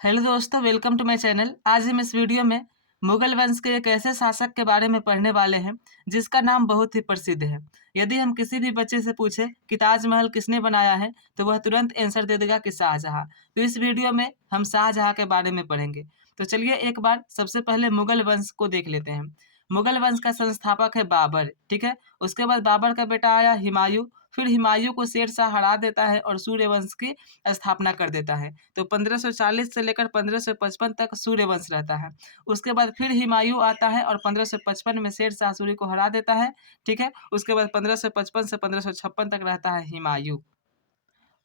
Hello दोस्तों, welcome to my channel. आज हम इस वीडियो में मुगल वंश के एक ऐसे शासक के बारे में पढ़ने वाले हैं जिसका नाम बहुत ही प्रसिद्ध है। यदि हम किसी भी बच्चे से पूछे कि ताजमहल किसने बनाया है तो वह तुरंत आंसर दे देगा कि शाहजहां। तो इस वीडियो में हम शाहजहां के बारे में पढ़ेंगे। तो चलिए एक बार सबसे पहले मुगल वंश को देख लेते हैं। मुगल वंश का संस्थापक है बाबर, ठीक है। उसके बाद बाबर का बेटा आया हुमायूं। फिर हुमायूं को शेरशाह हरा देता है और सूर्यवंश की स्थापना कर देता है। तो 1540 से लेकर 1555 तक सूर्यवंश रहता है। उसके बाद फिर हुमायूं आता है और 1555 में शेरशाह सूरी को हरा देता है, ठीक है। उसके बाद 1555 से 1556 तक रहता है हुमायूं।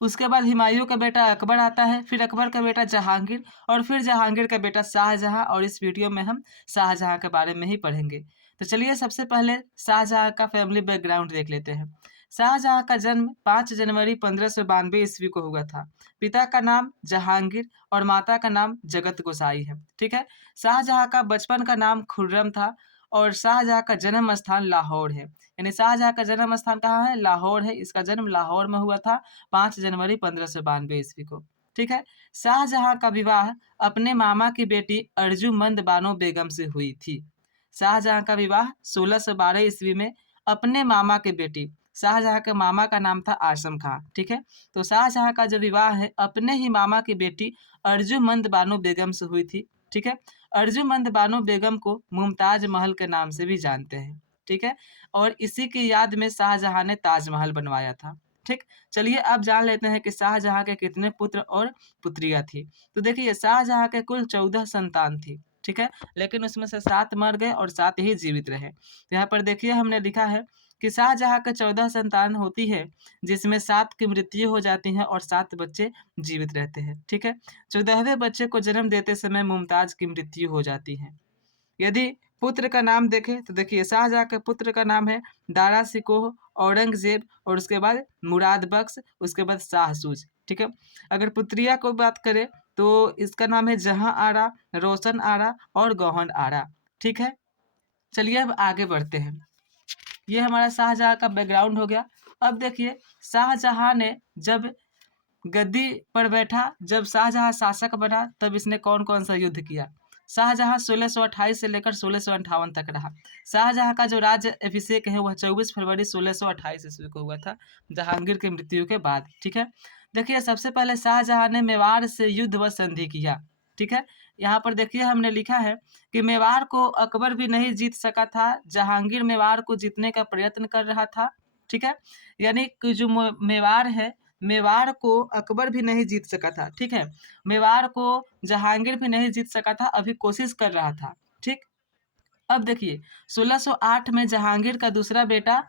उसके बाद हुमायूं का बेटा अकबर आता है, फिर अकबर का बेटा जहांगीर और फिर जहांगीर का बेटा शाहजहां। और इस वीडियो में हम शाहजहां के बारे में ही पढ़ेंगे। तो चलिए सबसे पहले शाहजहां का फैमिली बैकग्राउंड देख लेते हैं। शाहजहां का जन्म 5 जनवरी 1592 ईस्वी को हुआ था। पिता का नाम जहांगीर और माता का नाम जगत गोसाई है, ठीक है। शाहजहां का बचपन का नाम खुर्रम था और शाहजहां का जन्म स्थान लाहौर है। यानी शाहजहां का जन्म स्थान कहाँ है? लाहौर है। इसका जन्म लाहौर में हुआ था 5 जनवरी 1592 ईस्वी को, ठीक है। शाहजहां का विवाह अपने मामा की बेटी अर्जुमंद बानो बेगम से हुई थी। शाहजहां का विवाह 1612 ईस्वी में अपने मामा की बेटी, शाहजहां के मामा का नाम था आसम खां, ठीक है। तो शाहजहां का जो विवाह है अपने ही मामा की बेटी अर्जुमंद बानो बेगम से हुई थी, ठीक है। अर्जुमंद बानो बेगम को मुमताज महल के नाम से भी जानते हैं, ठीक है। और इसी की याद में शाहजहां ने ताजमहल बनवाया था, ठीक। चलिए अब जान लेते हैं कि शाहजहां के कितने पुत्र और पुत्रियां थी। तो देखिए शाहजहां के कुल 14 संतान थी, ठीक है। लेकिन उसमें से 7 मर गए और 7 ही जीवित रहे। यहाँ पर देखिए हमने लिखा है कि शाहजहां के 14 संतान होती है, जिसमें 7 की मृत्यु हो जाती है और 7 बच्चे जीवित रहते हैं, ठीक है। 14वें बच्चे को जन्म देते समय मुमताज की मृत्यु हो जाती है। यदि पुत्र का नाम देखें तो देखिए शाहजहां के पुत्र का नाम है दारा सिकोह, औरंगजेब और उसके बाद मुराद बख्श, उसके बाद शाह सूज, ठीक है। अगर पुत्रिया को बात करें तो इसका नाम है जहां आरा, रोशन आरा और गौहन आरा, ठीक है। चलिए अब आगे बढ़ते हैं। ये हमारा शाहजहां का बैकग्राउंड हो गया। अब देखिए शाहजहां ने जब गद्दी पर बैठा, जब शाहजहां शासक बना तब इसने कौन कौन सा युद्ध किया। शाहजहां 1628 से लेकर 1658 तक रहा। शाहजहां का जो राज्य अभिषेक है वह 24 फरवरी 1628 ईस्वी को हुआ था, जहांगीर की मृत्यु के बाद, ठीक है। देखिए सबसे पहले शाहजहां ने मेवाड़ से युद्ध व संधि किया, ठीक है। यहाँ पर देखिए हमने लिखा है कि मेवाड़ को अकबर भी नहीं जीत सका था, जहांगीर मेवाड़ को जीतने का प्रयत्न कर रहा था, ठीक है। यानी कि जो मेवाड़ है, मेवाड़ को अकबर भी नहीं जीत सका था, ठीक है। मेवाड़ को जहांगीर भी नहीं जीत सका था, अभी कोशिश कर रहा था, ठीक। अब देखिए 1608 में जहांगीर का दूसरा बेटा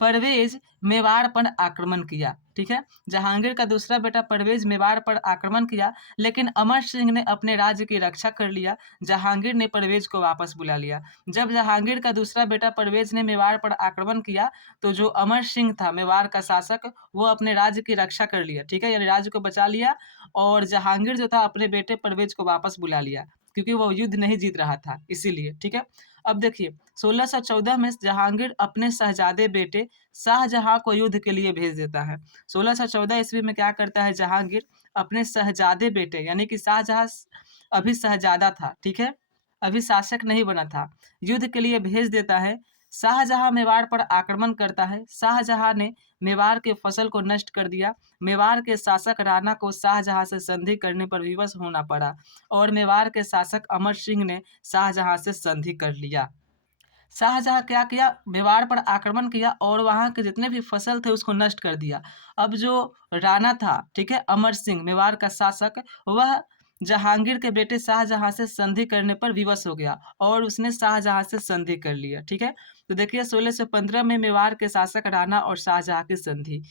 परवेज मेवाड़ पर आक्रमण किया, ठीक है। जहांगीर का दूसरा बेटा परवेज मेवाड़ पर आक्रमण किया, लेकिन अमर सिंह ने अपने राज्य की रक्षा कर लिया। जहांगीर ने परवेज को वापस बुला लिया। जब जहांगीर का दूसरा बेटा परवेज ने मेवाड़ पर आक्रमण किया तो जो अमर सिंह था मेवाड़ का शासक, वो अपने राज्य की रक्षा कर लिया, ठीक है, यानी राज्य को बचा लिया। और जहांगीर जो था अपने बेटे परवेज को वापस बुला लिया, क्योंकि वो युद्ध नहीं जीत रहा था इसीलिए, ठीक है। अब देखिए 1614 में जहांगीर अपने शहजादे बेटे शाहजहां को युद्ध के लिए भेज देता है। 1614 ईस्वी में क्या करता है जहांगीर, अपने शहजादे बेटे यानी कि शाहजहां अभी शहजादा था, ठीक है, अभी शासक नहीं बना था, युद्ध के लिए भेज देता है। शाहजहां मेवाड़ पर आक्रमण करता है। शाहजहां ने मेवाड़ के फसल को नष्ट कर दिया। मेवाड़ के शासक राणा को शाहजहां से संधि करने पर विवश होना पड़ा और मेवाड़ के शासक अमर सिंह ने शाहजहां से संधि कर लिया। शाहजहां क्या किया, मेवाड़ पर आक्रमण किया और वहां के जितने भी फसल थे उसको नष्ट कर दिया। अब जो राणा था, ठीक है, अमर सिंह मेवाड़ का शासक, वह जहांगीर के बेटे शाहजहां से संधि करने पर विवश हो गया और उसने शाहजहां से संधि कर लिया, ठीक है। तो देखिए 1615 में मेवाड़ के शासक राणा और शाहजहां की संधि,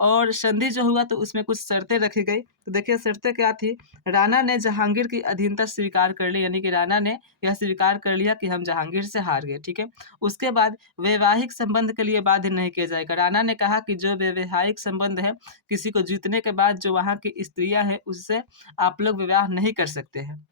और संधि जो हुआ तो उसमें कुछ शर्तें रखी गई। तो देखिए शर्तें क्या थी, राणा ने जहांगीर की अधीनता स्वीकार कर ली, यानी कि राणा ने यह स्वीकार कर लिया कि हम जहांगीर से हार गए, ठीक है। उसके बाद वैवाहिक संबंध के लिए बाध्य नहीं किया जाएगा। राणा ने कहा कि जो वैवाहिक संबंध है, किसी को जीतने के बाद जो वहाँ की स्त्रियां हैं उससे आप लोग विवाह नहीं कर सकते हैं।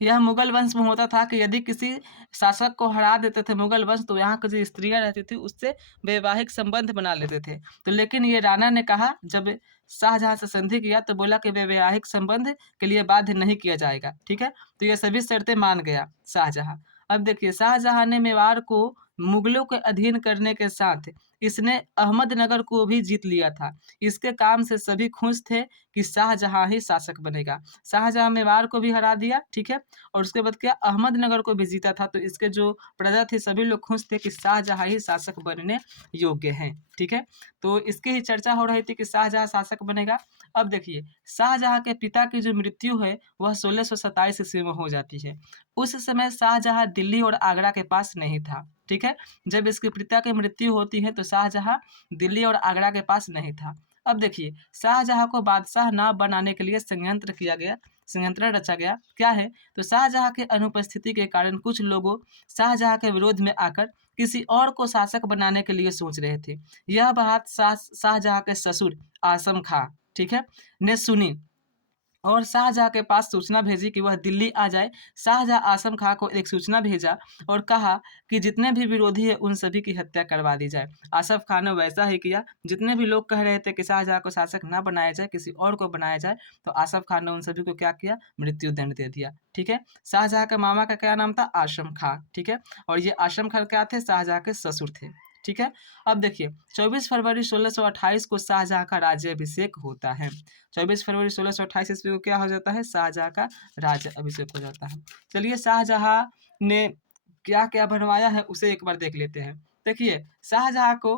यह मुगल वंश में होता था कि यदि किसी शासक को हरा देते थे मुगल वंश, तो यहाँ की जो स्त्रियां रहती थी उससे वैवाहिक संबंध बना लेते थे। तो लेकिन ये राणा ने कहा, जब शाहजहां से संधि किया तो बोला कि वैवाहिक संबंध के लिए बाध्य नहीं किया जाएगा। ठीक है, तो ये सभी शर्तें मान गया शाहजहां। अब देखिए, शाहजहां ने मेवाड़ को मुगलों के अधीन करने के साथ इसने अहमदनगर को भी जीत लिया था। इसके काम से सभी खुश थे कि शाहजहां ही शासक बनेगा। शाहजहां मेवाड़ को भी हरा दिया, ठीक है, और उसके बाद क्या, अहमदनगर को भी जीता था। तो इसके जो प्रजा थे सभी लोग खुश थे कि शाहजहां ही शासक बनने योग्य हैं। ठीक है, तो इसकी ही चर्चा हो रही थी कि शाहजहां शासक बनेगा। अब देखिए, शाहजहां के पिता की जो मृत्यु है वह 1627 ईस्वी में हो जाती है। उस समय शाहजहां दिल्ली और आगरा के पास नहीं था। ठीक है, जब इसके पिता की मृत्यु होती है तो शाहजहां दिल्ली और आगरा के पास नहीं था। अब देखिए, शाहजहां को बादशाह ना बनाने के लिए संयंत्र किया गया, संयंत्र रचा गया। क्या है, तो शाहजहां के अनुपस्थिति के कारण कुछ लोगों शाहजहां के विरोध में आकर किसी और को शासक बनाने के लिए सोच रहे थे। यह बात शाहजहां के ससुर आसम खां, ठीक है, ने सुनी और शाहजहां के पास सूचना भेजी कि वह दिल्ली आ जाए। शाहजहां आसम खां को एक सूचना भेजा और कहा कि जितने भी विरोधी है उन सभी की हत्या करवा दी जाए। आसफ खान ने वैसा ही किया। जितने भी लोग कह रहे थे कि शाहजहां को शासक ना बनाया जाए, किसी और को बनाया जाए, तो आसफ खान ने उन सभी को क्या किया, मृत्यु दंड दे दिया। ठीक है, शाहजहां के मामा का क्या नाम था, आसम खां। ठीक है, और ये आसम खान क्या थे, शाहजहां के ससुर थे। ठीक है, अब देखिए, 24 फरवरी 1628 को शाहजहां का राज्याभिषेक होता है। 24 फरवरी 1628 ईस्वी को क्या हो जाता है, शाहजहां का राज्य अभिषेक हो जाता है। चलिए, शाहजहां ने क्या क्या बनवाया है उसे एक बार देख लेते हैं। देखिए, शाहजहां को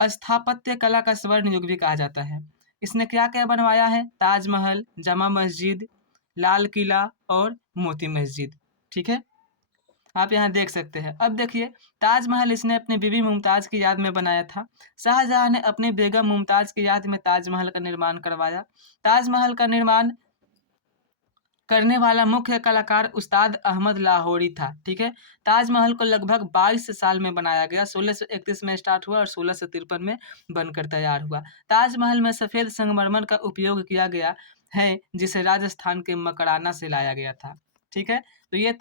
स्थापत्य कला का स्वर्ण युग भी कहा जाता है। इसने क्या क्या बनवाया है, ताजमहल, जामा मस्जिद, लाल किला और मोती मस्जिद। ठीक है, आप यहाँ देख सकते हैं। अब देखिए, ताजमहल इसने अपनी बीवी मुमताज की याद में बनाया था। शाहजहां ने अपनी बेगम मुमताज की याद में ताजमहल का निर्माण करवाया। ताजमहल का निर्माण करने वाला मुख्य कलाकार उस्ताद अहमद लाहौरी था। ठीक है, ताजमहल को लगभग 22 साल में बनाया गया। 1631 में स्टार्ट हुआ और 1653 में बनकर तैयार हुआ। ताजमहल में सफेद संगमरमर का उपयोग किया गया है, जिसे राजस्थान के मकराना से लाया गया था। ठीक है, तो ये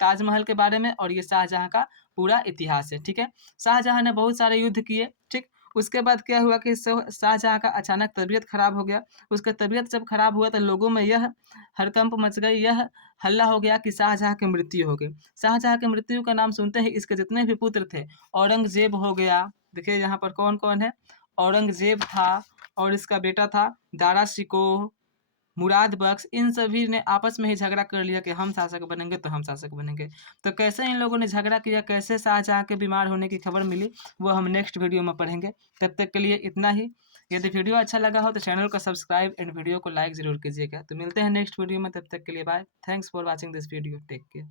ताजमहल के बारे में और ये शाहजहां का पूरा इतिहास है। ठीक है, शाहजहां ने बहुत सारे युद्ध किए। ठीक, उसके बाद क्या हुआ कि शाहजहां का अचानक तबीयत खराब हो गया। उसका तबीयत जब खराब हुआ तो लोगों में यह हड़कंप मच गई, यह हल्ला हो गया कि शाहजहां की मृत्यु हो गई। शाहजहां की मृत्यु का नाम सुनते ही इसके जितने भी पुत्र थे, औरंगजेब हो गया, देखिए यहाँ पर कौन कौन है, औरंगजेब था और इसका बेटा था दारा शिकोह, मुराद बख्श, इन सभी ने आपस में ही झगड़ा कर लिया कि हम शासक बनेंगे तो हम शासक बनेंगे। तो कैसे इन लोगों ने झगड़ा किया, कैसे शाहजहां के बीमार होने की खबर मिली, वो हम नेक्स्ट वीडियो में पढ़ेंगे। तब तक के लिए इतना ही। यदि वीडियो अच्छा लगा हो तो चैनल को सब्सक्राइब एंड वीडियो को लाइक जरूर कीजिएगा। तो मिलते हैं नेक्स्ट वीडियो में, तब तक के लिए bye. Thanks for watching this video, take care.